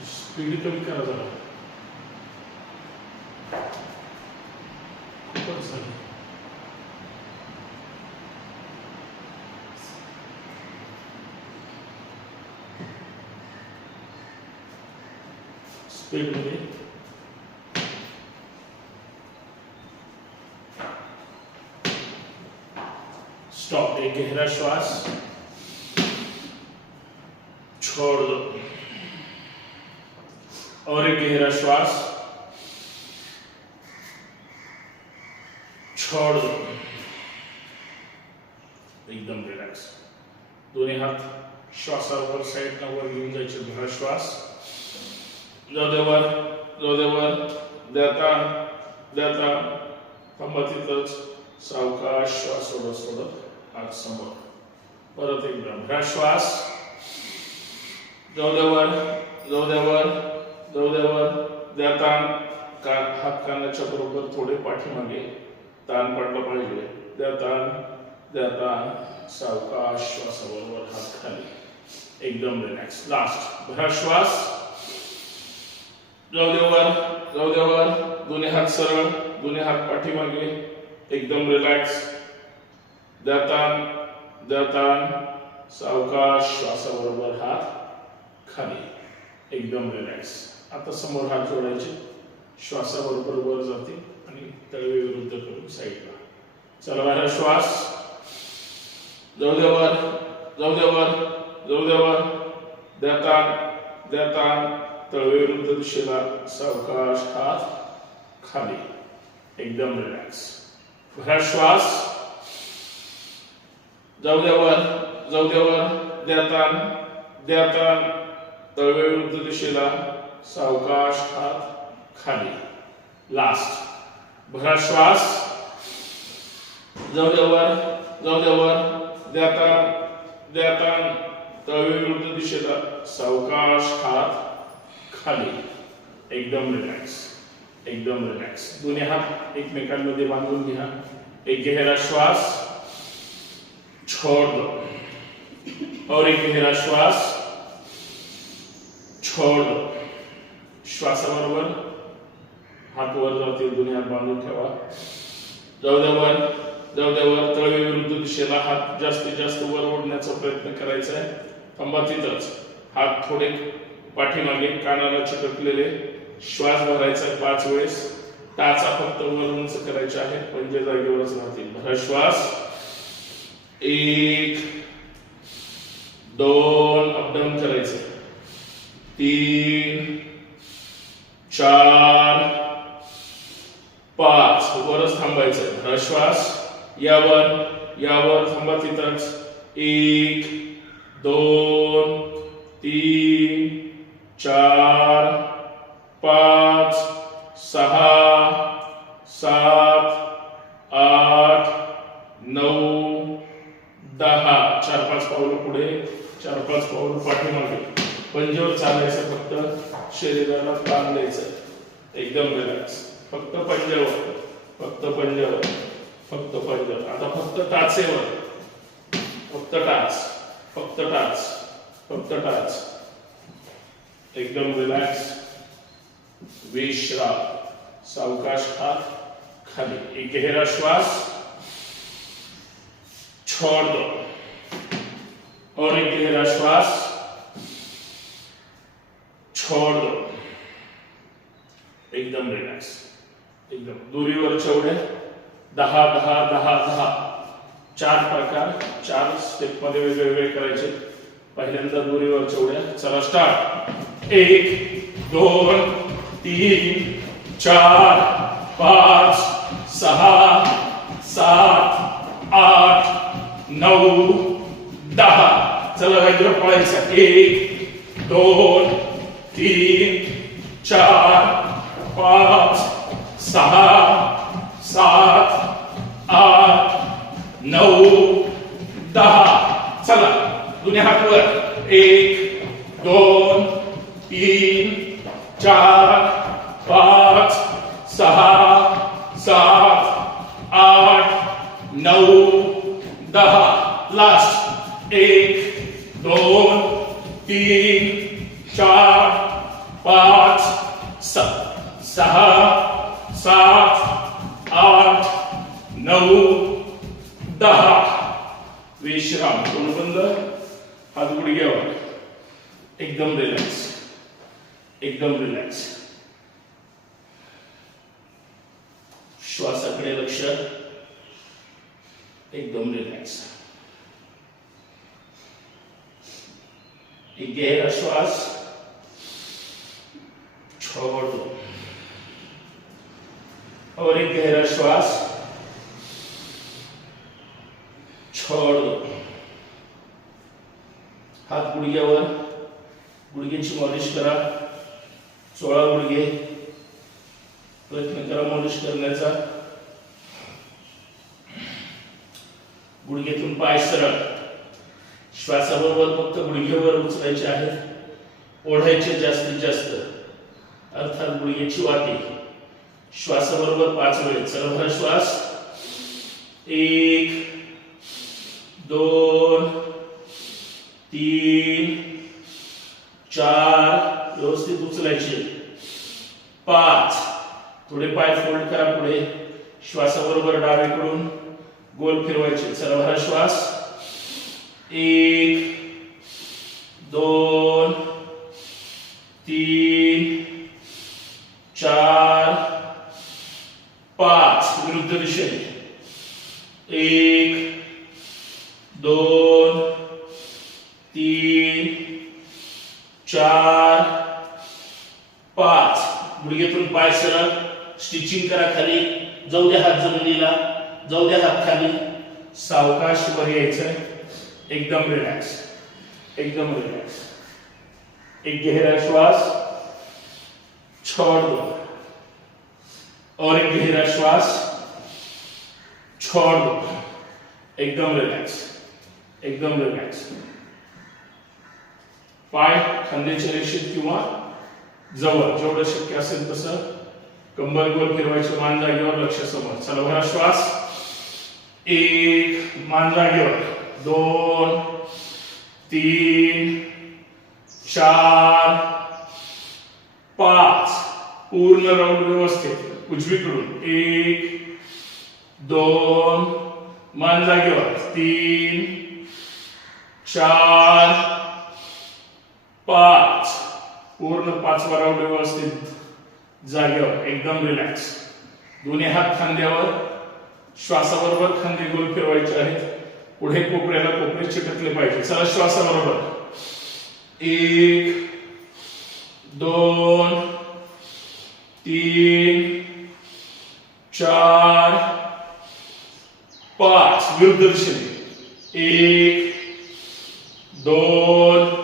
Espírito de Karazara. Person. Spiritually. एक गहरा श्वास छोड़ दो। और एक गहरा श्वास छोड़ दो। एकदम रिलॅक्स दोन्ही हात श्वासावर साईडला वर घेऊन जायचे भरा श्वास। जाऊ दे वर जाऊ दे वर देता देता थांबा तिथंच सावकाश श्वास सोडत सोडत हात समोर परत एक भरा श्वास जवळवर जवळवर वर. द्या ताण. का हात कानाच्या बरोबर थोडे पाठीमागे ताण पडला पाहिजे. द्या ताण. द्या ताण. सावकाश श्वासाबरोबर हात खाली. एकदम रिलॅक्स लास्ट भरा श्वास जाऊ दे जाऊ दोन्ही हात सरळ. दोन्ही हात पाठीमागे. एकदम रिलॅक्स द्या ताण सावकाश श्वासाबरोबर हात खाली. एकदम रिलॅक्स आता समोर हात जोडायचे. श्वासाबरोबर वर जाते आणि तळवे विरुद्ध करून साईडला. चला बाहेर श्वास. जाऊ दे वर. जाऊ दे वर. जाऊ दे वर. द्या तळवे विरुद्ध दिशेला सावकाश हात खाली. एकदम रिलॅक्स भरा श्वास. जाऊ द्यावर जाऊ द्यावर द्यातान द्यातान तळवे विरुद्ध दिशेला सावकाश हात खाली. लास्ट भरा श्वास. जाऊ द्यावर जाऊ द्यावर वर. द्या ताण तळवे विरुद्ध दिशेला सावकाश हात खाली. एकदम रिलॅक्स एकदम रिलॅक्स दोन्ही हात एकमेकांमध्ये बांधून घ्या. एक गहरा श्वास. छोड़ दो और एक गहरा श्वास छोड़ दो श्वासाबरोबर हात वर जातील दोन्ही हात बांधून ठेवा जाऊ द्या वर जाऊ द्या वर तळवे विरुद्ध दिशेला हात जास्तीत जास्त वर ओढण्याचा प्रयत्न करायचा आहे थांबा तिथंच हात थोडे पाठीमागे कानाला चिटकलेले श्वास भरायचा आहे पाच वेळेस टाचा फक्त वर उंच करायचे आहे पंजे जागेवरच राहतील भरा श्वास एक दोन अपडाऊन करायचं. तीन चार पाच. वरच थांबायचं. भरा श्वास यावर यावर थांबा तिथंच. एक दोन तीन चार पाच सहा सात आठ नऊ दहा चार पाच पावलं पुढे चार पाच पावलं पाठीमागे. पंजावर चालायचं फक्त शरीराला ताण द्यायचं. एकदम रिलॅक्स फक्त पंजावर फक्त पंजावर फक्त पंजावर. आता फक्त टाचेवर फक्त टाच फक्त टाच फक्त टाच एकदम रिलॅक्स विश्राम. सावकाश हात खाली. एक घेरा श्वास. छोड़ दो। और एक गहरा श्वास छोड़ दो। एकदम रिलॅक्स एकदम। दुरीवरच्या उड्या दहा दहा दहा दहा। चार प्रकार, चार स्टेप मध्ये वेगळे वेगळे करायचे। पहिल्यांदा दोरीवरच्या उड्या चला स्टार्ट एक, दोन, तीन, चार, पाच, सहा नऊ दहा चला व्याजवर पळायचं. एक दोन तीन चार पाच सहा सात आठ नऊ दहा. चला दोन्ही हातवर एक दोन तीन चार पाच सहा सात आठ नऊ दहा लास्ट एक दोन तीन चार पाच सहा सात आठ नऊ दहा. विश्राम. कोण बंद. हात गुडघ्यावर एकदम रिलॅक्स एकदम रिलॅक्स श्वासाकडे लक्ष. एकदम रिलॅक्स एक गहरा श्वास छोड़ दो और एक गहरा श्वास छोड़ दो हात गुडघ्यावर गुडघ्याची मॉलिश करा सोळा गुडघे प्रयत्न करा मॉलिश करण्याचा गुडघ्यातून पाय सरळ श्वासाबरोबर फक्त गुडघेवर उचलायचे आहेत. ओढायचे जास्तीत जास्त. अर्थात गुडघ्याची वाटी श्वासाबरोबर पाच वेळ. चला श्वास. एक दोन तीन चार. व्यवस्थित उचलायचे. पाच. थोडे पाय फोल्ड करा पुढे. श्वासाबरोबर डावीकडून गोल फिरवायचे. चला श्वास. एक दोन तीन चार पाच. विरुद्ध दिशेने. एक दोन तीन चार पाच. गुडघ्यातून पाय सरळ. स्टिचिंग करा खाली. जाऊ द्या हात जमिनीला. जाऊ द्या हात खाली. सावकाश वर यायचं एकदम रिलैक्स एकदम रिलैक्स एक गहरा श्वास, छोड़ दो। और एक गहरा श्वास, छोड़ दो। एकदम रिलैक्स एकदम रिलैक्स पाय खांद्याच्या रेषेत किंवा जवळ, जेवढं शक्य असेल तसं कंबर गोल फिरवायचं मान जागेवर लक्ष समोर. चला श्वास. एक, मान जागेवर. दोन तीन चार पाच. पूर्ण राऊंड व्यवस्थित. उजवीकडून. एक दोन. मान जागेवर. तीन चार पाच. पूर्ण पाचवा राऊंड व्यवस्थित. जागेवर. एकदम रिलॅक्स दोन्ही हात खांद्यावर. श्वासाबरोबर खांदे गोल फिरवायचे. पुढे कोपऱ्याला कोपरे चिटकले पाहिजे. चला श्वासाबरोबर. एक दोन तीन चार पाच. विरुद्ध दिशेने एक दोन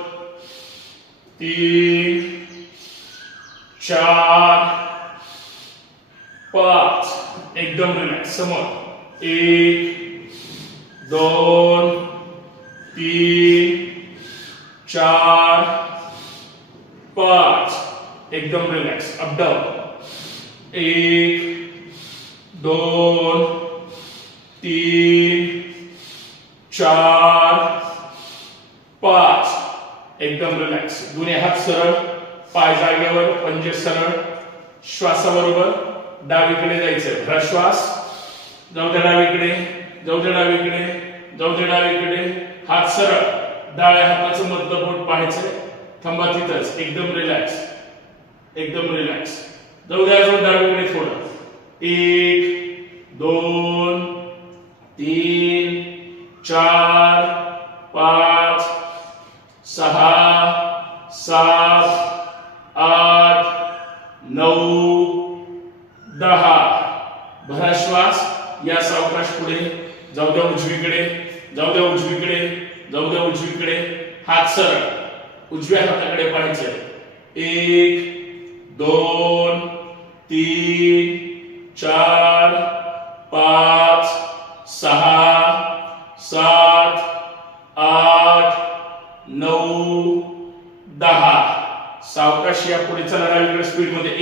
तीन चार पाच. एकदम रिलॅक्स समोर. एक दोन तीन चार पाच एकदम रिलॅक्स अपडाऊन एक दोन तीन चार पाच. एकदम रिलॅक्स दोन्ही हात सरळ पाय जागेवर पंजे सरळ श्वासाबरोबर डावीकडे जायचं भरा श्वास. जाऊ द्या डावीकडे जाऊ द्या डावीकडे जाऊ द्या डावीकडे. हात सरळ. डाव्या हाताचं मधलं बोट पाहायचं थांबा तिथंच. एकदम रिलॅक्स एकदम रिलॅक्स जाऊ द्या अजून डावीकडे थोडं एक दोन तीन चार पाच सहा सात आठ नऊ दहा. भरा श्वास. या सावकाश पुढे. जाऊ द्या उजवीकडे. जाऊ द्या उजवीकडे. जाऊ द्या उजवीकडे. हात सरळ. उजव्या हाताकडे पाहायचं एक दोन तीन चार पाच सहा सात आठ नऊ दहा. सावकाश या पुढे चला डावीकडे स्पीडमध्ये.